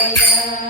Jaya